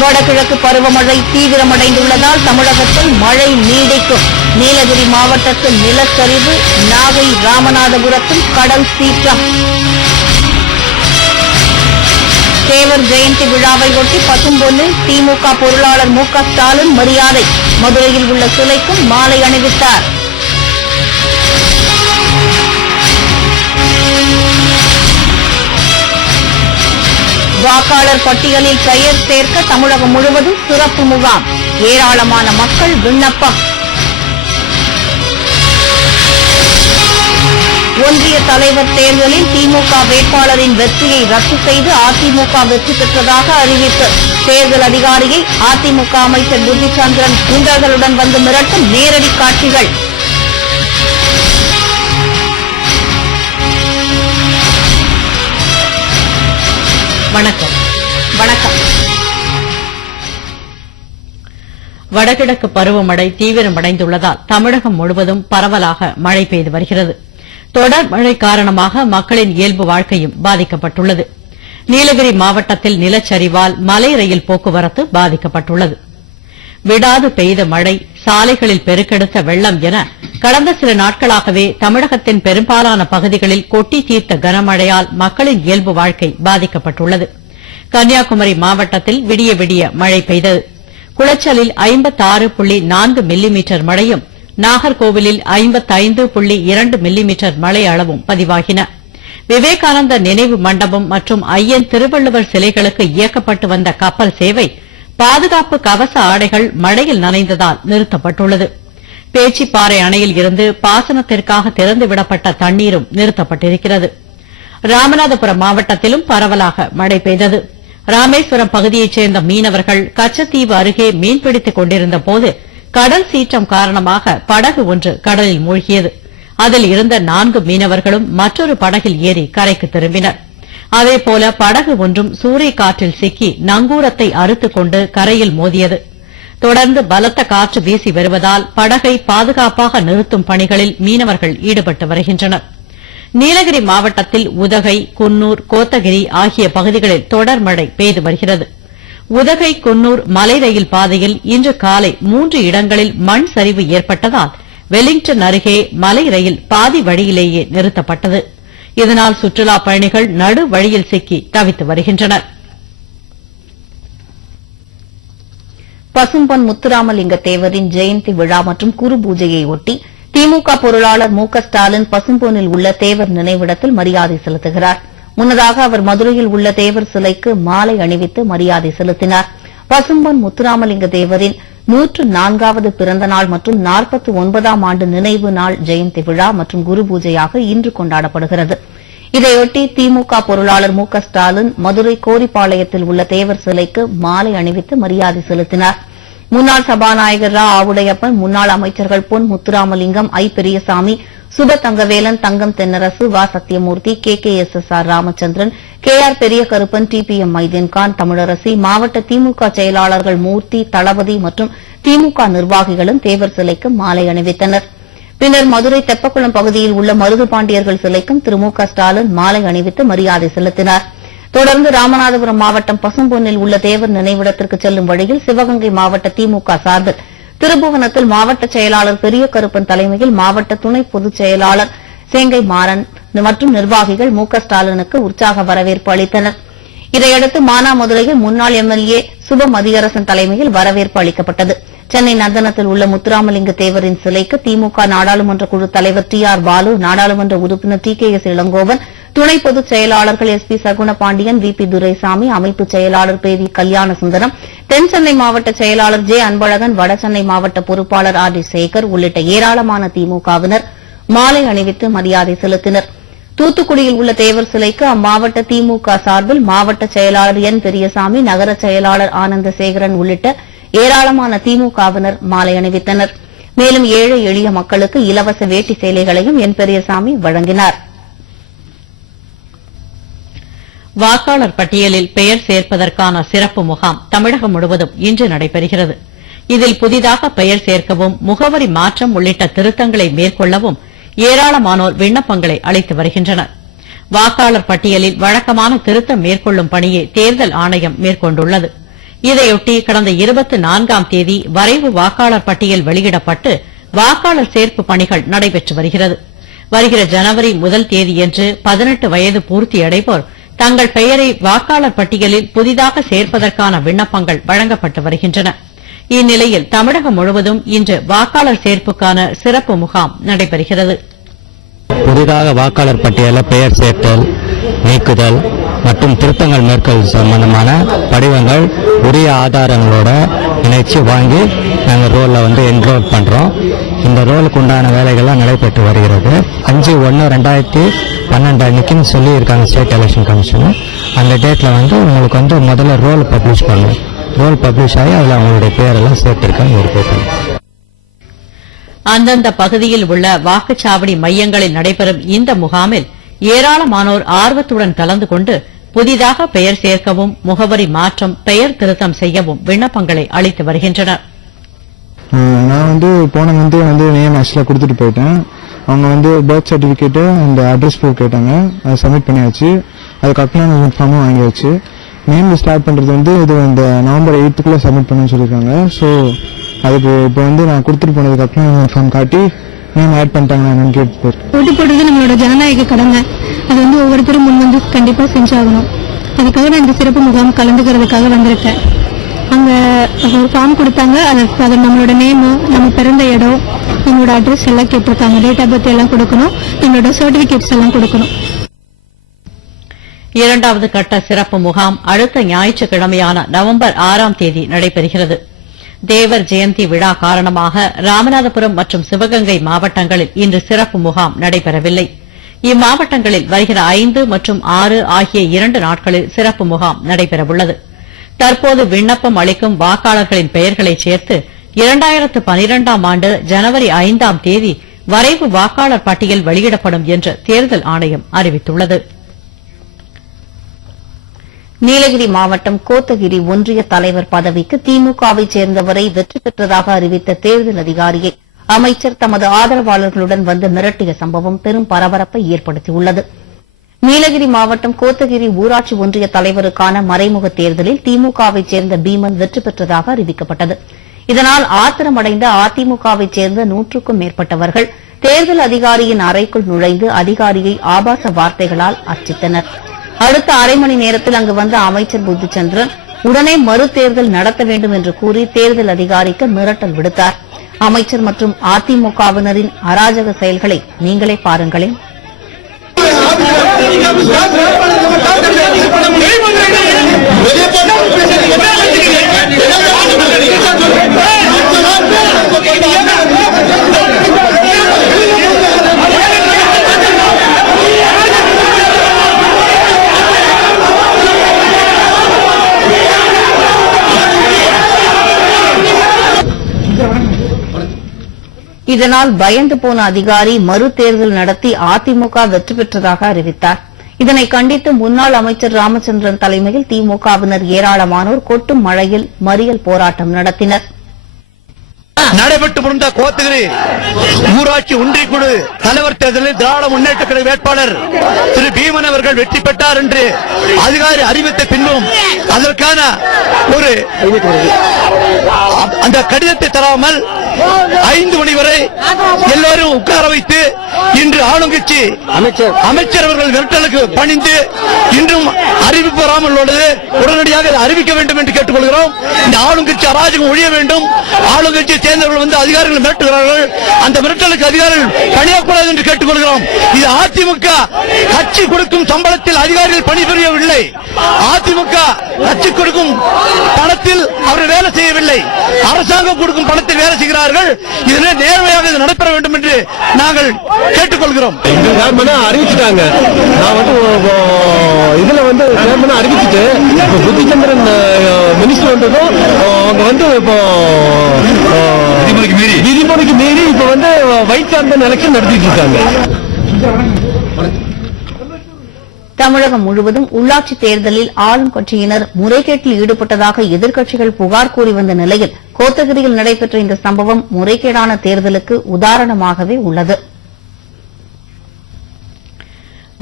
வடகிழக்கு பருவமழை தீவிரமடைந்துள்ளதால் தமிழகத்தில் மழை நீடிக்கும். நீலகிரி மாவட்டத்தில் நிலச்சரிவு, நாகை ராமநாதபுரத்தில் கடல் சீற்றம். தேவர் ஜெயந்தி விழாவை ஒட்டி பசும்பொன்னில் திமுக பொருளாளர் மு க ஸ்டாலின் மரியாதை. மதுரையில் உள்ள சிலைக்கும் மாலை அணிவித்தார். வாக்காளர் பட்டியலில் பெயர் சேர்க்க தமிழகம் முழுவதும் சிறப்பு முகாம். ஏராளமான மக்கள் விண்ணப்பம். ஒன்றிய தலைவர் தேர்தலில் திமுக வேட்பாளரின் வெற்றியை ரத்து செய்து அதிமுக வெற்றி பெற்றதாக அறிவிப்பு. தேர்தல் அதிகாரியை அதிமுக அமைச்சர் புத்திச்சந்திரன் குண்டர்களுடன் வந்து மிரட்டும் நேரடி காட்சிகள். வணக்கம். வடகிழக்கு பருவமழை தீவிரமடைந்துள்ளதால் தமிழகம் முழுவதும் பரவலாக மழை பெய்து வருகிறது. தொடர் மழை காரணமாக மக்களின் இயல்பு வாழ்க்கையும் பாதிக்கப்பட்டுள்ளது. நீலகிரி மாவட்டத்தில் நிலச்சரிவால் மலை ரயில் போக்குவரத்து பாதிக்கப்பட்டுள்ளது. விடாது பெய்த மழை, சாலைகளில் பெருக்கெடுத்த வெள்ளம் என கடந்த சில நாட்களாகவே தமிழகத்தின் பெரும்பாலான பகுதிகளில் கொட்டி தீர்த்த கனமழையால் மக்களின் இயல்பு வாழ்க்கை பாதிக்கப்பட்டுள்ளது. கன்னியாகுமரி மாவட்டத்தில் விடிய விடிய மழை பெய்தது. குளச்சலில் 56.4 மில்லிமீட்டர் மழையும், நாகர்கோவிலில் 55.2 மில்லிமீட்டர் மழை அளவும் பதிவாகின. விவேகானந்த நினைவு மண்டபம் மற்றும் ஐயன் திருவள்ளுவர் சிலைகளுக்கு இயக்கப்பட்டு வந்த கப்பல் சேவை பாதுகாப்பு கவச ஆடைகள் மழையில் நனைந்ததால் நிறுத்தப்பட்டுள்ளது. பேச்சிப்பாறை அணையில் இருந்து பாசனத்திற்காக திறந்துவிடப்பட்ட தண்ணீரும் நிறுத்தப்பட்டிருக்கிறது. ராமநாதபுரம் மாவட்டத்திலும் பரவலாக மழை பெய்தது. ராமேஸ்வரம் பகுதியைச் சேர்ந்த மீனவர்கள் கச்சத்தீவு அருகே மீன்பிடித்துக் கொண்டிருந்த போது கடல் சீற்றம் காரணமாக படகு ஒன்று கடலில் மூழ்கியது. அதில் இருந்த 4 மீனவர்களும் மற்றொரு படகில் ஏறி கரைக்கு திரும்பினர். அதேபோல படகு ஒன்றும் சூறைக்காற்றில் சிக்கி நங்கூரத்தை அறுத்துக் கொண்டு கரையில் மோதியது. தொடர்ந்து பலத்த காற்று வீசி வருவதால் படகை பாதுகாப்பாக நிறுத்தும் பணிகளில் மீனவர்கள் ஈடுபட்டு வருகின்றனர். நீலகிரி மாவட்டத்தில் உதகை, குன்னூர், கோத்தகிரி ஆகிய பகுதிகளில் தொடர் மழை பெய்து வருகிறது. உதகை குன்னூர் மலை ரயில் பாதையில் இன்று காலை 3 இடங்களில் மண் சரிவு ஏற்பட்டதால் வெலிங்டன் அருகே மலை ரயில் பாதி வழியிலேயே நிறுத்தப்பட்டது. இதனால் சுற்றுலாப் பயணிகள் நடு வழியில் சிக்கி தவித்து வருகின்றனர். பசும்பொன் முத்துராமலிங்க தேவரின் ஜெயந்தி விழா மற்றும் குரு பூஜையை ஒட்டி திமுக பொருளாளர் மு க ஸ்டாலின் பசும்பொன்னில் உள்ள தேவர் நினைவிடத்தில் மரியாதை செலுத்துகிறார். முன்னதாக அவர் மதுரையில் உள்ள தேவர் சிலைக்கு மாலை அணிவித்து மரியாதை செலுத்தினார். பசும்பொன் முத்துராமலிங்க தேவரின் 104வது பிறந்த நாள் மற்றும் 49ஆம் ஆண்டு நினைவு நாள் ஜெயந்தி விழா மற்றும் குரு பூஜையாக இன்று கொண்டாடப்படுகிறது. இதையொட்டி திமுக பொருளாளர் மு க ஸ்டாலின் மதுரை கோரிப்பாளையத்தில் உள்ள தேவர் சிலைக்கு மாலை அணிவித்து மரியாதை செலுத்தினார். முன்னாள் சபாநாயகர் ரா ஆவுடையப்பன், முன்னாள் அமைச்சர்கள் பொன் முத்துராமலிங்கம், ஐ பெரியசாமி, சுப தங்கவேலன், தங்கம் தென்னரசு, வ Sathyamoorthy, KKSSR Ramachandran, KR Periyakaruppan, TPM Mydeenkhan, Tamilarasi, மாவட்ட திமுக செயலாளர்கள் மூர்த்தி, தளபதி மற்றும் திமுக நிர்வாகிகளும் தேவர் சிலைக்கு மாலை அணிவித்தனர். பின்னர் மதுரை தெப்பக்குளம் பகுதியில் உள்ள மருது பாண்டியர்கள் சிலைக்கும் திரு மு க ஸ்டாலின் மாலை அணிவித்து மரியாதை செலுத்தினார். தொடர்ந்து ராமநாதபுரம் மாவட்டம் பசும்பொன்னில் உள்ள தேவர் நினைவிடத்திற்கு செல்லும் வழியில் சிவகங்கை மாவட்ட திமுக சார்பில் திருபுவனத்தில் மாவட்ட செயலாளர் பெரிய கருப்பன் தலைமையில் மாவட்ட துணை பொதுச் செயலாளர் சேங்கை மாறன் மற்றும் நிர்வாகிகள் மு க ஸ்டாலினுக்கு உற்சாக வரவேற்பு அளித்தனர். இதையடுத்து மானாமதுரையில் முன்னாள் MLA சுப மதியரசன் தலைமையில் வரவேற்பு அளிக்கப்பட்டது. சென்னை நந்தனத்தில் உள்ள முத்துராமலிங்க தேவரின் சிலைக்கு திமுக நாடாளுமன்ற குழு தலைவர் TR பாலு, நாடாளுமன்ற உறுப்பினர் TKS இளங்கோவன், துணை பொதுச் செயலாளர்கள் SP சகுனபாண்டியன், VP துரைசாமி, அமைப்பு செயலாளர் PV கல்யாணசுந்தரம், தென் சென்னை மாவட்ட செயலாளர் J அன்பழகன், வடசென்னை மாவட்ட பொறுப்பாளர் RD சேகர் உள்ளிட்ட ஏராளமான திமுகவினர் மாலை அணிவித்து மரியாதை செலுத்தினர். தூத்துக்குடியில் உள்ள தேவர் சிலைக்கு அம்மாவட்ட திமுக சார்பில் மாவட்ட செயலாளர் N பெரியசாமி, நகர செயலாளர் ஆனந்தசேகரன் உள்ளிட்ட ஏராளமான திமுகவினர் மாலை அணிவித்தனர். மேலும் ஏழை எளிய மக்களுக்கு இலவச வேட்டி சேலைகளையும் N பெரியசாமி வழங்கினார். வாக்காளர் பட்டியலில் பெயர் சேர்ப்பதற்கான சிறப்பு முகாம் தமிழகம் முழுவதும் இன்று நடைபெறுகிறது. இதில் புதிதாக பெயர் சேர்க்கவும், முகவரி மாற்றம் உள்ளிட்ட திருத்தங்களை மேற்கொள்ளவும் ஏராளமானோர் விண்ணப்பங்களை அளித்து வருகின்றனர். வாக்காளர் பட்டியலில் வழக்கமான திருத்தம் மேற்கொள்ளும் பணியை தேர்தல் ஆணையம் மேற்கொண்டுள்ளது. இதையொட்டி கடந்த 24ஆம் தேதி வரைவு வாக்காளர் பட்டியல் வெளியிடப்பட்டு வாக்காளர் சேர்ப்பு பணிகள் நடைபெற்று வருகிறது. வருகிற ஜனவரி 1 தேதியன்று 18 வயது பூர்த்தியடைவோர் தங்கள் பெயரை வாக்காளர் பட்டியலில் புதிதாக சேர்ப்பதற்கான விண்ணப்பங்கள் வழங்கப்பட்டு வருகின்றன. இந்நிலையில் தமிழகம் முழுவதும் இன்று வாக்காளர் சேர்ப்புக்கான சிறப்பு முகாம் நடைபெறுகிறது. புதிதாக வாக்காளர் பட்டியலில் பெயர் சேர்த்தல், நீக்குதல் மற்றும் திருத்தங்கள் மேற்கொள் சம்பந்தமான படிவங்கள் உரிய ஆதாரங்களோட இணைச்சு வாங்கி நாங்கள் ரோலில் என்ரோல் பண்ணுறோம். இந்த ரோலுக்கு உண்டான வேலைகள்லாம் நடைபெற்று வருகிறது. 5/1/2012 அன்னைக்குன்னு சொல்லியிருக்காங்க ஸ்டேட் எலெக்ஷன் கமிஷன். அந்த டேட்டில் உங்களுக்கு முதல்ல ரோல் பப்ளிஷ் பண்ணும். ரோல் பப்ளிஷ் ஆகி அதில் அவங்களுடைய பேரெல்லாம் சேர்த்திருக்காங்க ஒரு பேப்பர். அந்தந்த பகுதியில் உள்ள வாக்குச்சாவடி மையங்களில் நடைபெறும் இந்த முகாமில் ஏராளமானோர் ஆர்வத்துடன் கலந்து கொண்டு புதிதாக பெயர் சேர்க்கவும், முகவரி மாற்றம், பெயர் திருத்தம் செய்யவும் விண்ணப்பங்களை அளித்து வருகின்றனர். நான் போன மந்த் நேம் ஆக்சுவலாக கொடுத்துட்டு போயிட்டேன். அவங்க பர்த் சர்டிஃபிகேட்டு அந்த அட்ரஸ் ப்ரூஃப் கேட்டாங்க. அதை சப்மிட் பண்ணியாச்சு. அதுக்கு அப்ளிகேஷன் ஃபார்மும் வாங்கியாச்சு. நேம் ஸ்டார்ட் பண்ணுறது இது இந்த நவம்பர் 8க்குள்ளே சப்மிட் பண்ணுன்னு சொல்லியிருக்காங்க. ஸோ அதுக்கு இப்போ நான் கொடுத்துட்டு போனதுக்கு அப்ளிகேஷன் ஃபார்ம் காட்டி நேம் ஆட் பண்ணிட்டாங்க என்னன்னு கேட்டு ஓட்டு போடுறது நம்மளோட ஜனநாயக கடமை. அது ஒவ்வொருத்தரும் முன் கண்டிப்பாக செஞ்சாகணும். அதுக்காக நான் இந்த சிறப்பு முகாம் கலந்துக்கிறதுக்காக வந்திருக்கேன். அங்கே ஒரு ஃபார்ம் கொடுத்தாங்க. அது நம்மளோட நேமு, நம்ம பிறந்த இடம், நம்மளோட அட்ரஸ் எல்லாம் கேட்டிருக்காங்க. டேட் ஆஃப் பர்த் எல்லாம் கொடுக்கணும். நம்மளோட சர்டிபிகேட்ஸ் எல்லாம் கொடுக்கணும். இரண்டாவது கட்ட சிறப்பு முகாம் அடுத்த ஞாயிற்றுக்கிழமையான நவம்பர் 6ஆம் தேதி நடைபெறுகிறது. தேவர் ஜெயந்தி விழா காரணமாக ராமநாதபுரம் மற்றும் சிவகங்கை மாவட்டங்களில் இன்று சிறப்பு முகாம் நடைபெறவில்லை. இம்மாவட்டங்களில் வருகிற 5 மற்றும் 6 ஆகிய 2 நாட்களில் சிறப்பு முகாம் நடைபெறவுள்ளது. தற்போது விண்ணப்பம் அளிக்கும் வாக்காளர்களின் பெயர்களை சேர்த்து 2012ஆம் ஆண்டு ஜனவரி 5ஆம் தேதி வரைவு வாக்காளர் பட்டியல் வெளியிடப்படும் என்று தேர்தல் ஆணையம் அறிவித்துள்ளது. நீலகிரி மாவட்டம் கோத்தகிரி ஒன்றிய தலைவர் பதவிக்கு திமுகவை சேர்ந்தவரை வெற்றி பெற்றதாக அறிவித்த தேர்தல் அதிகாரியை அமைச்சர் தமது ஆதரவாளர்களுடன் வந்து மிரட்டிய சம்பவம் பெரும் பரபரப்பை ஏற்படுத்தியுள்ளது. நீலகிரி மாவட்டம் கோத்தகிரி ஊராட்சி ஒன்றிய தலைவருக்கான மறைமுக தேர்தலில் திமுகவை சேர்ந்த பீமன் வெற்றி பெற்றதாக அறிவிக்கப்பட்டது. இதனால் ஆத்திரமடைந்த அதிமுகவை சேர்ந்த 100க்கும் மேற்பட்டவர்கள் தேர்தல் அதிகாரியின் அறைக்குள் நுழைந்து அதிகாரியை ஆபாச வார்த்தைகளால் அர்ச்சித்தனர். அடுத்த அரை மணி நேரத்தில் அங்கு வந்த அமைச்சர் புத்திச்சந்திரன் உடனே மறுதேர்தல் நடத்த வேண்டும் என்று கூறி தேர்தல் அதிகாரிக்கு மிரட்டல் விடுத்தார். அமைச்சர் மற்றும் அதிமுகவினரின் அராஜக செயல்களை நீங்களே பாருங்களேன். இதனால் பயந்து போன அதிகாரி மறுதேர்தல் நடத்தி அதிமுக வெற்றி பெற்றதாக அறிவித்தார். இதனை கண்டித்து முன்னாள் அமைச்சர் ராமச்சந்திரன் தலைமையில் திமுகவினர் ஏராளமானோர் கொட்டும் மழையில் மறியல் போராட்டம் நடத்தினர். நடைபெற்று முடிந்த கோத்தகிரி ஊராட்சி ஒன்றியக்குழு தலைவர் தேர்தலில் திராவிட முன்னேற்ற கழக வேட்பாளர் திரு பீமன் அவர்கள் வெற்றி பெற்றார் என்று அதிகாரி அறிவித்த பின்னும் அதற்கான ஒரு அந்த கடிதத்தை தராமல் 5 மணி வரை எல்லோரும் உட்கார வைத்து இன்று ஆளுங்கட்சி அமைச்சர் அவர்கள் மிரட்டலுக்கு பணிந்து இன்றும் அறிவிப்பு வராமல் உள்ளது. உடனடியாக அறிவிக்க வேண்டும் என்று கேட்டுக்கொள்கிறோம். இந்த ஆளுங்கட்சி அராஜகம் ஒழிய வேண்டும். ஆளுங்கட்சியை சேர்ந்தவர்கள் அதிகாரிகள் மிரட்டுகிறார்கள். அந்த மிரட்டலுக்கு அதிகாரிகள் பணியக்கூடாது என்று கேட்டுக்கொள்கிறோம். இது அதிமுக கட்சி கொடுக்கும் சம்பளத்தில் அதிகாரிகள் பணிபுரியவில்லை. அதிமுக கட்சி கொடுக்கும் பணத்தில் அவர்கள் வேலை செய்யவில்லை. அரசாங்கம் கொடுக்கும் பணத்தில் வேலை செய்கிறார்கள். இதனை நேர்மையாக இது நடைபெற வேண்டும் என்று நாங்கள் கேட்டுக்கொள்கிறோம். அறிவிச்சுட்டாங்க. நான் இதுல அறிவிச்சுட்டு புத்திச்சந்திரன் மினிஸ்டர் வந்ததும் அவங்க இப்போ விதிமுறைக்கு மீறி இப்ப வைஸ் சேர்மன் எலெக்ஷன் நடத்திட்டு இருக்காங்க. தமிழகம் முழுவதும் உள்ளாட்சி தேர்தலில் ஆளும் கட்சியினர் முறைகேட்டில் ஈடுபட்டதாக எதிர்க்கட்சிகள் புகார் கூறி வந்த நிலையில் கோத்தகிரியில் நடைபெற்ற இந்த சம்பவம் முறைகேடான தேர்தலுக்கு உதாரணமாகவே உள்ளது.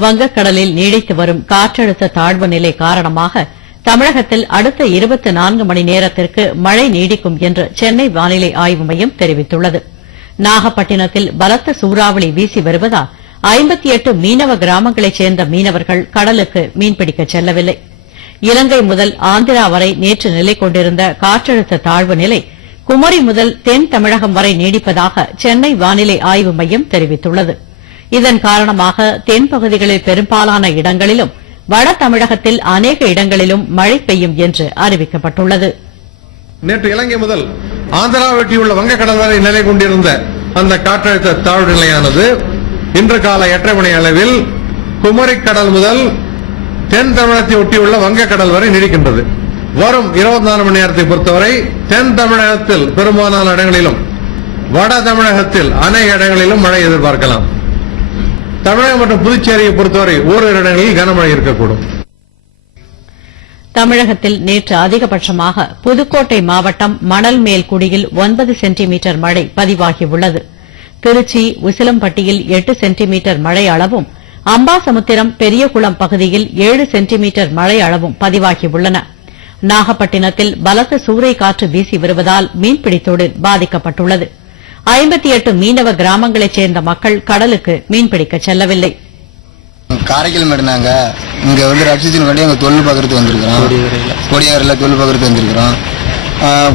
வங்கக்கடலில் நீடித்து வரும் காற்றழுத்த தாழ்வு நிலை காரணமாக தமிழகத்தில் அடுத்த 24 மணி நேரத்திற்கு மழை நீடிக்கும் என்று சென்னை வானிலை ஆய்வு மையம் தெரிவித்துள்ளது. நாகப்பட்டினத்தில் பலத்த சூறாவளி வீசி வருவதால் 58 மீனவ கிராமங்களைச் சேர்ந்த மீனவர்கள் கடலுக்கு மீன்பிடிக்கச் செல்லவில்லை. இலங்கை முதல் ஆந்திரா வரை நேற்று நிலை கொண்டிருந்த காற்றழுத்த தாழ்வு நிலை குமரி முதல் தென் தமிழகம் வரை நீடிப்பதாக சென்னை வானிலை ஆய்வு மையம் தெரிவித்துள்ளது. இதன் காரணமாக தென் பகுதிகளில் பெரும்பாலான இடங்களிலும் வட தமிழகத்தில் அநேக இடங்களிலும் மழை பெய்யும் என்று அறிவிக்கப்பட்டுள்ளது. நேற்று இலங்கை முதல் ஆந்திரா வெட்டியுள்ள வங்கக்கடல் வரை நிலை கொண்டிருந்த அந்த காற்றழுத்த தாழ்வு நிலையானது இன்று காலை 8:30 மணி அளவில் குமரி கடல் முதல் தென் தமிழகத்தை ஒட்டியுள்ள வங்கக்கடல் வரை நீடிக்கின்றது. வரும் 24 மணி நேரத்தை பொறுத்தவரை தென் தமிழகத்தில் பெரும்பாலான இடங்களிலும் வட தமிழகத்தில் அநேக இடங்களிலும் மழை எதிர்பார்க்கலாம். தமிழகம் மற்றும் புதுச்சேரியை பொறுத்தவரை ஓரிரு இடங்களில் கனமழை இருக்கக்கூடும். தமிழகத்தில் நேற்று அதிகபட்சமாக புதுக்கோட்டை மாவட்டம் மணல்மேல்குடியில் 9 சென்டிமீட்டர் மழை பதிவாகியுள்ளது. திருச்சி உசிலம்பட்டியில் 8 சென்டிமீட்டர் மழை அளவும், அம்பாசமுத்திரம் பெரியகுளம் பகுதியில் 7 சென்டிமீட்டர் மழை அளவும் பதிவாகியுள்ளன. நாகப்பட்டினத்தில் பலத்த சூறை காற்று வீசி வருவதால் மீன்பிடித் தொழில் பாதிக்கப்பட்டுள்ளது. 58 மீனவ கிராமங்களைச் சேர்ந்த மக்கள் கடலுக்கு மீன்பிடிக்கச் செல்லவில்லை. காரைக்கால் மேடுனாங்க இங்க வந்து ரட்சிச்சின் கட்டி அங்கே தொழில் பார்க்கறது வந்திருக்கிறோம். கொடியாரில் தொழில் பார்க்கறது வந்திருக்கிறோம்.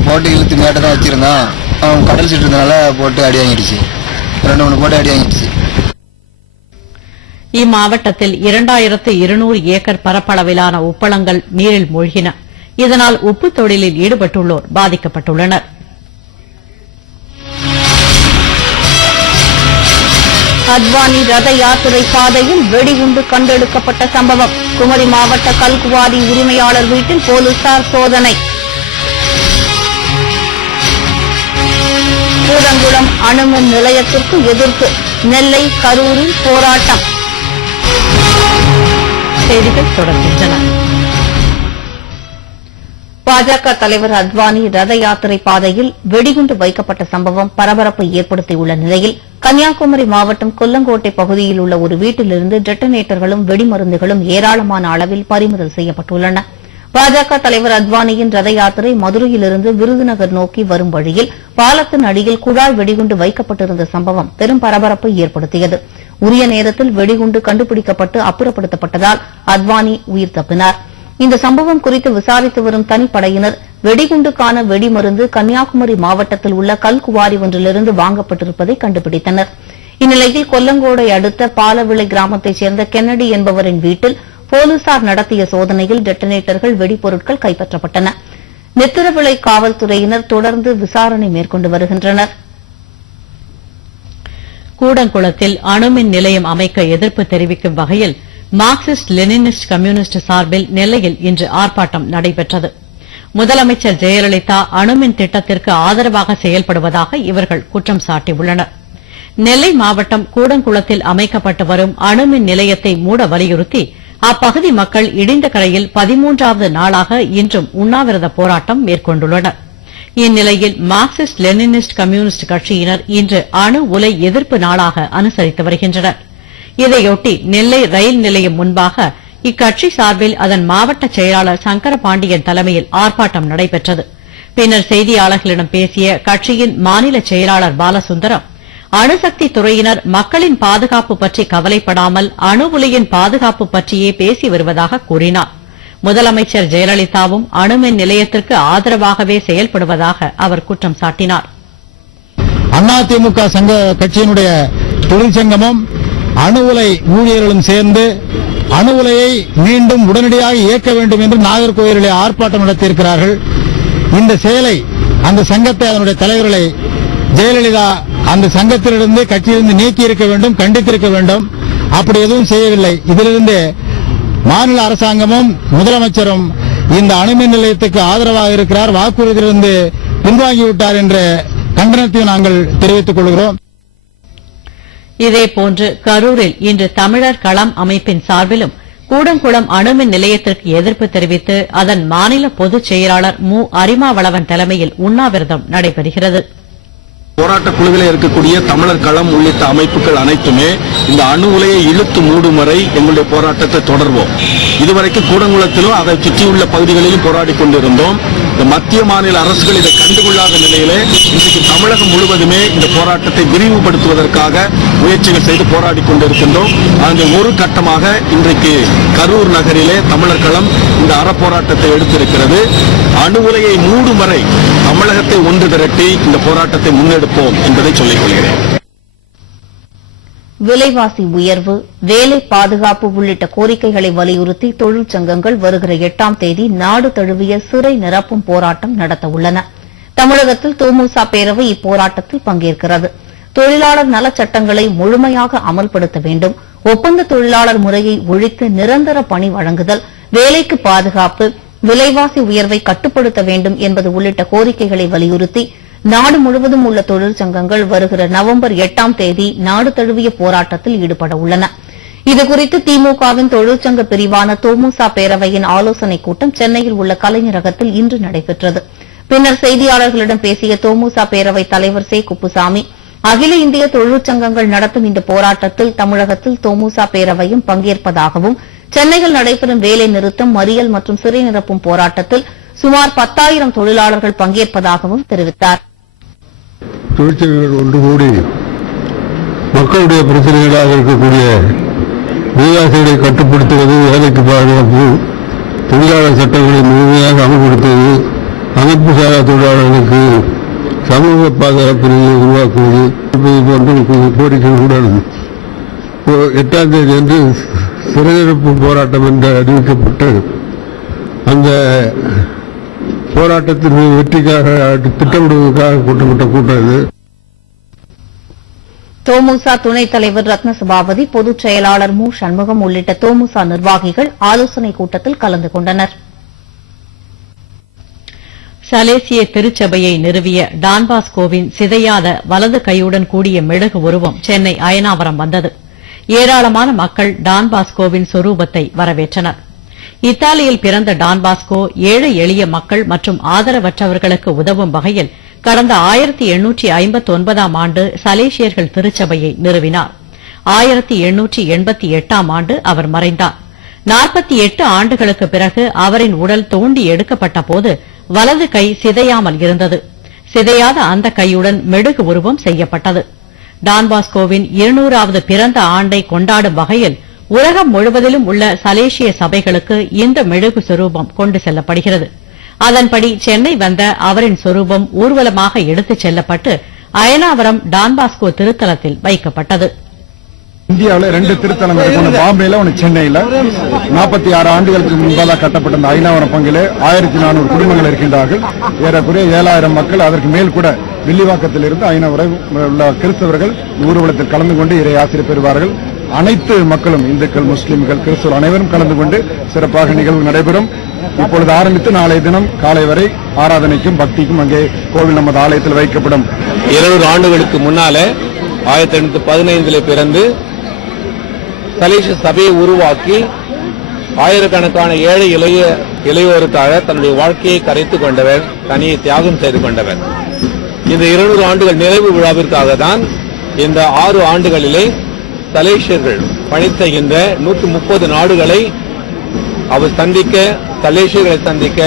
போட்டு இழுத்து மேட்டை தான் வச்சிருந்தோம். கடல் சுட்டுறதுனால போட்டு அடி வாங்கிடுச்சு. 2-3 போட்டு அடி வாங்கிடுச்சு. இம்மாவட்டத்தில் 2200 ஏக்கர் பரப்பளவிலான உப்பளங்கள் நீரில் மூழ்கின. இதனால் உப்பு தொழிலில் ஈடுபட்டுள்ளோர் பாதிக்கப்பட்டுள்ளனர். அத்வானி ரத யாத்திரை பாதையில் வெடிகுண்டு கண்டெடுக்கப்பட்ட சம்பவம். குமரி மாவட்ட கல்குவாரி உரிமையாளர் வீட்டில் போலீசார் சோதனை. கூடங்குளம் அணுமின் நிலையத்திற்கு எதிர்ப்பு. நெல்லை கரூரில் போராட்டம். செய்திகள் தொடர்கின்றன. பாஜக தலைவர் அத்வானி ரத யாத்திரை பாதையில் வெடிகுண்டு வைக்கப்பட்ட சம்பவம் பரபரப்பை ஏற்படுத்தியுள்ள நிலையில் கன்னியாகுமரி மாவட்டம் கொல்லங்கோட்டை பகுதியில் உள்ள ஒரு வீட்டிலிருந்து டெட்டனேட்டர்களும் வெடிமருந்துகளும் ஏராளமான அளவில் பறிமுதல் செய்யப்பட்டுள்ளன. பாஜக தலைவர் அத்வானியின் ரத யாத்திரை மதுரையிலிருந்து விருதுநகர் நோக்கி வரும் வழியில் பாலத்தின் அடியில் குழாய் வெடிகுண்டு வைக்கப்பட்டிருந்த சம்பவம் பெரும் பரபரப்பை ஏற்படுத்தியது. உரிய நேரத்தில் வெடிகுண்டு கண்டுபிடிக்கப்பட்டு அப்புறப்படுத்தப்பட்டதால் அத்வானி உயிர் தப்பினார். இந்த சம்பவம் குறித்து விசாரித்து வரும் தனிப்படையினர் வெடிகுண்டுக்கான வெடிமருந்து கன்னியாகுமரி மாவட்டத்தில் உள்ள கல்குவாரி ஒன்றிலிருந்து வாங்கப்பட்டிருப்பதை கண்டுபிடித்தனர். இந்நிலையில் கொல்லங்கோடை அடுத்த பாலவிளை கிராமத்தைச் சேர்ந்த கென்னடி என்பவரின் வீட்டில் போலீசார் நடத்திய சோதனையில் டெட்டனேட்டர்கள் வெடிபொருட்கள் கைப்பற்றப்பட்டன. நெத்திரவிளை காவல்துறையினர் தொடர்ந்து விசாரணை மேற்கொண்டு வருகின்றனர். கூடங்குளத்தில் அணுமின் நிலையம் அமைக்க எதிர்ப்பு தெரிவிக்கும் வகையில் மார்க்சிஸ்ட் லெனினிஸ்ட் கம்யூனிஸ்ட் சார்பில் நெல்லையில் இன்று ஆர்ப்பாட்டம் நடைபெற்றது. முதலமைச்சர் ஜெயலலிதா அணுமின் திட்டத்திற்கு ஆதரவாக செயல்படுவதாக இவர்கள் குற்றம் சாட்டியுள்ளனர். நெல்லை மாவட்டம் கூடங்குளத்தில் அமைக்கப்பட்டு வரும் அணுமின் நிலையத்தை மூட வலியுறுத்தி அப்பகுதி மக்கள் இடிந்த கரையில் 13வது நாளாக இன்றும் உண்ணாவிரத போராட்டம் மேற்கொண்டுள்ளனர். இந்நிலையில் மார்க்சிஸ்ட் லெனினிஸ்ட் கம்யூனிஸ்ட் கட்சியினர் இன்று அணு உலை எதிர்ப்பு நாளாக அனுசரித்து வருகின்றனர். இதையொட்டி நெல்லை ரயில் நிலையம் முன்பாக இக்கட்சி சார்பில் அதன் மாவட்ட செயலாளர் சங்கரபாண்டியன் தலைமையில் ஆர்ப்பாட்டம் நடைபெற்றது. பின்னர் செய்தியாளர்களிடம் பேசிய கட்சியின் மாநில செயலாளர் பாலசுந்தரம், அணுசக்தி துறையினர் மக்களின் பாதுகாப்பு பற்றி கவலைப்படாமல் அணு உலையின் பாதுகாப்பு பற்றியே பேசி வருவதாக கூறினார். முதலமைச்சர் ஜெயலலிதாவும் அணுமின் நிலையத்திற்கு ஆதரவாகவே செயல்படுவதாக அவர் குற்றம் சாட்டினார். அதிமுக கட்சியினுடைய தொழிற்சங்கமும் அணு உலை ஊழியர்களும் சேர்ந்து அணு உலையை மீண்டும் உடனடியாக இயக்க வேண்டும் என்று நாகர்கோவிலிலே ஆர்ப்பாட்டம் நடத்தியிருக்கிறார்கள். இந்த செயலை, அந்த சங்கத்தை, அதனுடைய தலைவர்களை ஜெயலலிதா அந்த சங்கத்திலிருந்து கட்சியிலிருந்து நீக்கி இருக்க வேண்டும், கண்டித்திருக்க வேண்டும். அப்படி எதுவும் செய்யவில்லை. இதிலிருந்து மாநில அரசாங்கமும் முதலமைச்சரும் இந்த அணுமின் நிலையத்துக்கு ஆதரவாக இருக்கிறார், வாக்குறுதியிலிருந்து பின்வாங்கிவிட்டார் என்ற கண்டனத்தையும் நாங்கள் தெரிவித்துக் கொள்கிறோம். இதேபோன்று கரூரில் இன்று தமிழர் களம் அமைப்பின் சார்பிலும் கூடங்குளம் அணுமின் நிலையத்திற்கு எதிர்ப்பு தெரிவித்து அதன் மாநில பொதுச் செயலாளர் மு. அரிமாவளவன் தலைமையில் உண்ணாவிரதம் நடைபெறுகிறது. போராட்ட குழுவில் இருக்கக்கூடிய தமிழர் களம் உள்ளிட்ட அமைப்புகள் அனைத்துமே இந்த அணு உலையை இழுத்து மூடும் வரை எங்களுடைய போராட்டத்தை தொடர்வோம். இதுவரைக்கும் கூடங்குளத்திலும் அதை சுற்றியுள்ள பகுதிகளிலும் போராடி கொண்டிருந்தோம். இந்த மத்திய மாநில அரசுகள் இதை கண்டுகொள்ளாத நிலையிலே இன்றைக்கு தமிழகம் முழுவதுமே இந்த போராட்டத்தை விரிவுபடுத்துவதற்காக முயற்சிகள் செய்து போராடி கொண்டிருக்கின்றோம். அந்த ஒரு கட்டமாக இன்றைக்கு கரூர் நகரிலே தமிழர் களம் இந்த அறப்போராட்டத்தை எடுத்திருக்கிறது. அணு உலையை மூடும் வரை தமிழகத்தை ஒன்று திரட்டி இந்த போராட்டத்தை முன்னெடுப்போம் என்பதை சொல்லிக் கொள்கிறேன். விலைவாசி உயர்வு, வேலை பாதுகாப்பு உள்ளிட்ட கோரிக்கைகளை வலியுறுத்தி தொழிற்சங்கங்கள் வருகிற 8ஆம் தேதி நாடு தழுவிய சிறை நிரப்பும் போராட்டம் நடத்த உள்ளன. தமிழகத்தில் தமுச பேரவை இப்போராட்டத்தில் பங்கேற்கிறது. தொழிலாளர் நலச் சட்டங்களை முழுமையாக அமல்படுத்த வேண்டும், ஒப்பந்த தொழிலாளர் முறையை ஒழித்து நிரந்தர பணி வழங்குதல், வேலைக்கு பாதுகாப்பு, விலைவாசி உயர்வை கட்டுப்படுத்த வேண்டும் என்பது உள்ளிட்ட கோரிக்கைகளை வலியுறுத்தி நாடு முழுவதும் உள்ள தொழிற்சங்கங்கள் வருகிற நவம்பர் 8ஆம் தேதி நாடு தழுவிய போராட்டத்தில் ஈடுபட உள்ளன. இதுகுறித்து திமுகவின் தொழிற்சங்க பிரிவான தமுச பேரவையின் ஆலோசனைக் கூட்டம் சென்னையில் உள்ள கலைஞரகத்தில் இன்று நடைபெற்றது. பின்னர் செய்தியாளர்களிடம் பேசிய தமுச பேரவைத் தலைவர் சே. குப்புசாமி, அகில இந்திய தொழிற்சங்கங்கள் நடத்தும் இந்த போராட்டத்தில் தமிழகத்தில் தமுச பேரவையும் பங்கேற்பதாகவும், சென்னையில் நடைபெறும் வேலை நிறுத்தம், மறியல் மற்றும் சிறை நிரப்பும் போராட்டத்தில் சுமார் 10,000 தொழிலாளர்கள் பங்கேற்பதாகவும் தெரிவித்தார். தொழிற்சங்கங்கள் ஒன்று கூடி மக்களுடைய பிரச்சனைகளாக இருக்கக்கூடிய விலைவாசிகளை கட்டுப்படுத்துவது, வேலைக்கு பாதுகாப்பு, தொழிலாளர் சட்டங்களை முழுமையாக அமல்படுத்துவது, அமைப்பு சாரா தொழிலாளர்களுக்கு சமூக பாதுகாப்பு நிலையை உருவாக்குவது போன்ற கோரிக்கைகளுடன் 8ஆம் தேதி அன்று சிறைநிரப்பு போராட்டம் என்று அறிவிக்கப்பட்டு அந்த போராட்டத்தின் வெற்றிக்காக திட்டமிடுவதற்காக கூட்டப்பட்ட கூட்டம் இது. தமுச துணைத் தலைவர் ரத்னசபாபதி, பொதுச் செயலாளர் மு. சண்முகம் உள்ளிட்ட தமுச நிர்வாகிகள் ஆலோசனைக் கூட்டத்தில் கலந்து கொண்டனர். சலேசிய திருச்சபையை நிறுவிய டான்பாஸ்கோவின் சிதையாத வலது கையுடன் கூடிய மெழுகு உருவம் சென்னை அயனாவரம் வந்தது. ஏராளமான மக்கள் டான்பாஸ்கோவின் சொரூபத்தை வரவேற்றனர். இத்தாலியில் பிறந்த டான்பாஸ்கோ ஏழை எளிய மக்கள் மற்றும் ஆதரவற்றவர்களுக்கு உதவும் வகையில் கடந்த 1859ஆம் ஆண்டு சலேசியர்கள் திருச்சபையை நிறுவினார். 1888ஆம் ஆண்டு அவர் மறைந்தார். 48 ஆண்டுகளுக்கு பிறகு அவரின் உடல் தோண்டி எடுக்கப்பட்ட போது வலது கை சிதையாமல் இருந்தது. சிதையாத அந்த கையுடன் மெழுகு உருவம் செய்யப்பட்டது. டான்பாஸ்கோவின் 200வது பிறந்த ஆண்டை கொண்டாடும் வகையில் உலகம் முழுவதிலும் உள்ள சலேசிய சபைகளுக்கு இந்த மெழுகு சொரூபம் கொண்டு செல்லப்படுகிறது. அதன்படி சென்னை வந்த அவரின் சொரூபம் ஊர்வலமாக எடுத்துச் செல்லப்பட்டு அயனாவரம் டான்பாஸ்கோ திருத்தலத்தில் வைக்கப்பட்டது. இந்தியாவில் 2 திருத்தலம் இருக்கு. ஒன்று பாம்பேல, ஒன்று சென்னையில். 46 ஆண்டுகளுக்கு முன்பாக கட்டப்பட்ட இந்த அயனாவரம் பங்கிலே 1400 குடும்பங்கள் இருக்கின்றார்கள். ஏறக்குறைய 7000 மக்கள், அதற்கு மேல் கூட வில்லிவாக்கத்தில் இருந்து அயனாவரம் உள்ள கிறிஸ்தவர்கள் ஊர்வலத்தில் கலந்து கொண்டு இறை ஆசிரியர் பெறுவார்கள். அனைத்து மக்களும், இந்துக்கள், முஸ்லிம்கள், கிறிஸ்தவர் அனைவரும் கலந்து கொண்டு சிறப்பாக நிகழ்வு நடைபெறும். இப்பொழுது ஆரம்பித்து நாளைய தினம் காலை வரை ஆராதனைக்கும் பக்திக்கும் அங்கே கோவில் நமது ஆலயத்தில் வைக்கப்படும். 200 ஆண்டுகளுக்கு முன்னாலே 1815 பிறந்து சலேசிய சபையை உருவாக்கி ஆயிரக்கணக்கான ஏழை இளையோருக்காக தன்னுடைய வாழ்க்கையை கரைத்துக் கொண்டவர், தனியை தியாகம் செய்து கொண்டவர். இந்த 200 ஆண்டுகள் நிறைவு விழாவிற்காக தான் இந்த 6 ஆண்டுகளிலே சலேசியர்கள் பணி செய்கின்ற 130 நாடுகளை அவர் சந்திக்க, சலேசியர்களை சந்திக்க,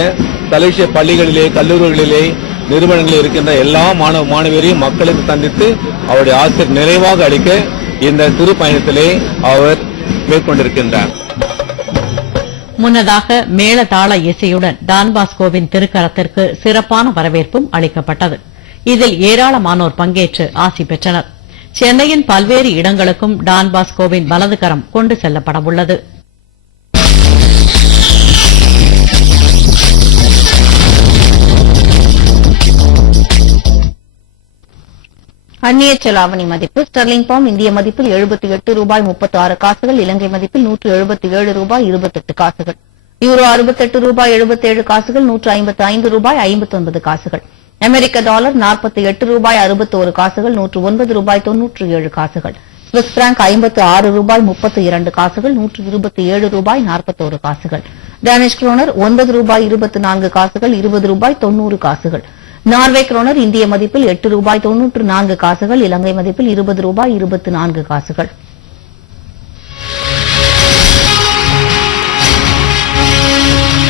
சலேசிய பள்ளிகளிலே, கல்லூரிகளிலே, நிறுவனங்களில் இருக்கின்ற எல்லா மாணவ மாணவியரையும் மக்களுக்கு சந்தித்து அவருடைய ஆசிரியர் நிறைவாக அளிக்க இந்த சிறு பயணத்திலே அவர் மேற்கொண்டிருக்கின்றார். முன்னதாக மேளதாள இசையுடன் டான்பாஸ்கோவின் திருக்கரத்திற்கு சிறப்பான வரவேற்பும் அளிக்கப்பட்டது. இதில் ஏராளமானோர் பங்கேற்று ஆசி பெற்றனர். சென்னையின் பல்வேறு இடங்களுக்கும் டான்பாஸ்கோவின் வலதுகரம் கொண்டு செல்லப்பட உள்ளது. அந்நிய செலாவணி மதிப்பு ஸ்டெர்லிங் பவுண்ட் இந்திய மதிப்பில் $78.36, இலங்கை மதிப்பில் $177.28, யூரோ $68.77, $155.59, அமெரிக்க dollar $48.61, $109.97, Swiss franc $56.32, $127.41, Danish kroner $9.24, $20.90, Norway kroner இந்திய மதிப்பில் ₹8.94, இலங்கை மதிப்பில் ₹20.24.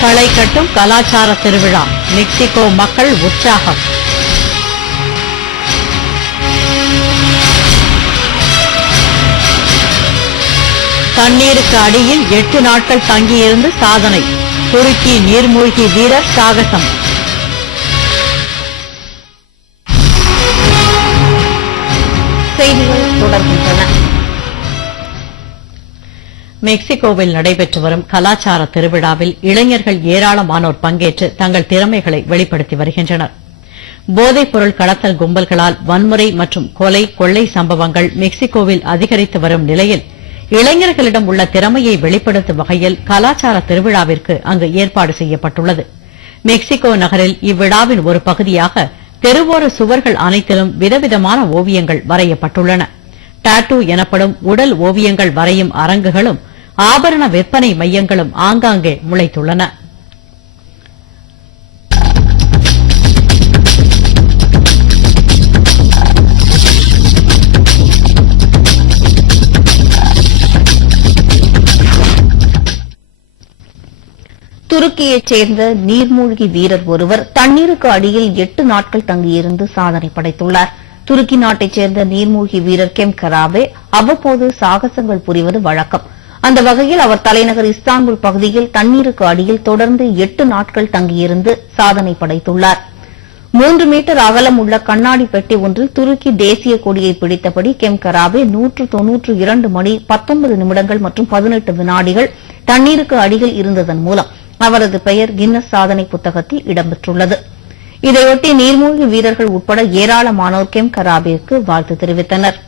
களை கட்டும் கலாச்சார திருவிழா, மெக்சிகோ மக்கள் உற்சாகம். தண்ணீருக்கு அடியில் 8 நாட்கள் தங்கியிருந்து சாதனை, துருக்கி நீர்மூழ்கி வீரர் சாகசம். செய்திகள் தொடர்கின்றன. மெக்சிகோவில் நடைபெற்று வரும் கலாச்சார திருவிழாவில் இளைஞர்கள் ஏராளமானோர் பங்கேற்று தங்கள் திறமைகளை வெளிப்படுத்தி வருகின்றனர். போதைப் பொருள் கடத்தல் கும்பல்களால் வன்முறை மற்றும் கொலை கொள்ளை சம்பவங்கள் மெக்சிகோவில் அதிகரித்து வரும் நிலையில் இளைஞர்களிடம் உள்ள திறமையை வெளிப்படுத்தும் வகையில் கலாச்சார திருவிழாவிற்கு அங்கு ஏற்பாடு செய்யப்பட்டுள்ளது. மெக்சிகோ நகரில் இவ்விழாவின் ஒரு பகுதியாக தெருவோர சுவர்கள் அனைத்திலும் விதவிதமான ஓவியங்கள் வரையப்பட்டுள்ளன. டாட்டூ எனப்படும் உடல் ஓவியங்கள் வரையும் அரங்குகளும் ஆபரண விற்பனை மையங்களும் ஆங்காங்கே முளைத்துள்ளன. துருக்கியைச் சேர்ந்த நீர்மூழ்கி வீரர் ஒருவர் தண்ணீருக்கு அடியில் 8 நாட்கள் தங்கியிருந்து சாதனை படைத்துள்ளார். துருக்கி நாட்டைச் சேர்ந்த நீர்மூழ்கி வீரர் கெம் கராபே அவ்வப்போது சாகசங்கள் புரிவது வழக்கம். அந்த வகையில் அவர் தலைநகர் இஸ்தான்புல் பகுதியில் தண்ணீருக்கு அடியில் தொடர்ந்து 8 நாட்கள் தங்கியிருந்து சாதனை படைத்துள்ளார். 3 மீட்டர் அகலம் உள்ள கண்ணாடி பெட்டி ஒன்றில் துருக்கி தேசிய கொடியை பிடித்தபடி கெம் கராபே 192 மணி 19 நிமிடங்கள் மற்றும் 18 வினாடிகள் தண்ணீருக்கு அடியில் இருந்ததன் மூலம் அவரது பெயர் கின்னஸ் சாதனை புத்தகத்தில் இடம்பெற்றுள்ளது. இதையொட்டி நீர்மூழ்கி வீரர்கள் உட்பட ஏராளமானோர் கெம் கராபேவுக்கு வாழ்த்து தெரிவித்தனர்.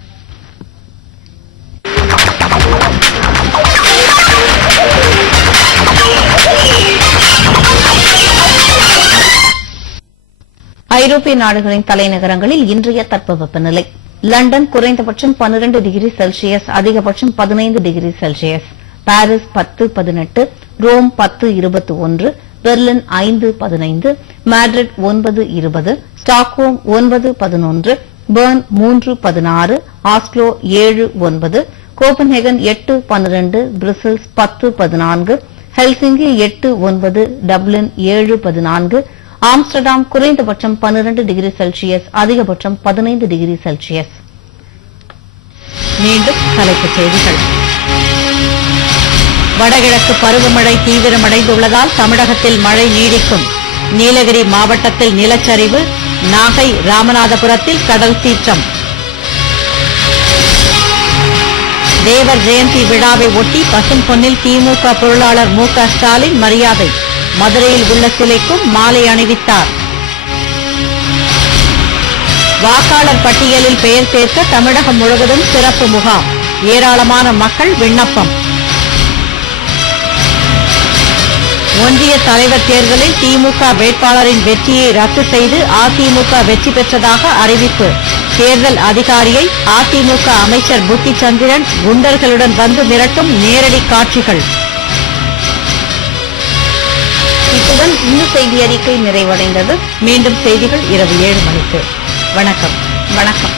ஐரோப்பிய நாடுகளின் தலைநகரங்களில் இன்றைய தட்பவெப்பநிலை. லண்டன் குறைந்தபட்சம் 12 டிகிரி செல்சியஸ், அதிகபட்சம் 15 degree Celsius. Paris 10-18, Rome 10-21, Berlin 5-15, Madrid 9-20, Stockholm 9-11, Bern 3-16, Oslo 7-9, Copenhagen 8-12, Brussels 10-14, Helsinki 8-9, Dublin 7-14, Amsterdam குறைந்தபட்சம் 12 டிகிரி செல்சியஸ், அதிகபட்சம் 15 டிகிரி செல்சியஸ். மீண்டும் தலைப்புச் செய்திகள். வடகிழக்கு பருவமழை தீவிரமடைந்துள்ளதால் தமிழகத்தில் மழை நீடிக்கும். நீலகிரி மாவட்டத்தில் நிலச்சரிவு, நாகை ராமநாதபுரத்தில் கடல் சீற்றம். தேவர் ஜெயந்தி விழாவை ஒட்டி பசும்பொன்னில் திமுக பொருளாளர் மு க ஸ்டாலின் மரியாதை. மதுரையில் உள்ள சிலைக்கும் மாலை அணிவித்தார். வாக்காளர் பட்டியலில் பெயர் சேர்க்க தமிழகம் முழுவதும் சிறப்பு முகாம், ஏராளமான மக்கள் விண்ணப்பம். ஒன்றிய தலைவர் தேர்தலில் திமுக வேட்பாளரின் வெற்றியை ரத்து செய்து அதிமுக வெற்றி பெற்றதாக அறிவிப்பு. தேர்தல் அதிகாரியை அதிமுக அமைச்சர் புத்திச்சந்திரன் குண்டர்களுடன் வந்து மிரட்டும் நேரடி காட்சிகள். இத்துடன் இந்த செய்தி அறிக்கை நிறைவடைந்தது. மீண்டும் செய்திகள் இரவு 7 மணிக்கு. வணக்கம். வணக்கம்.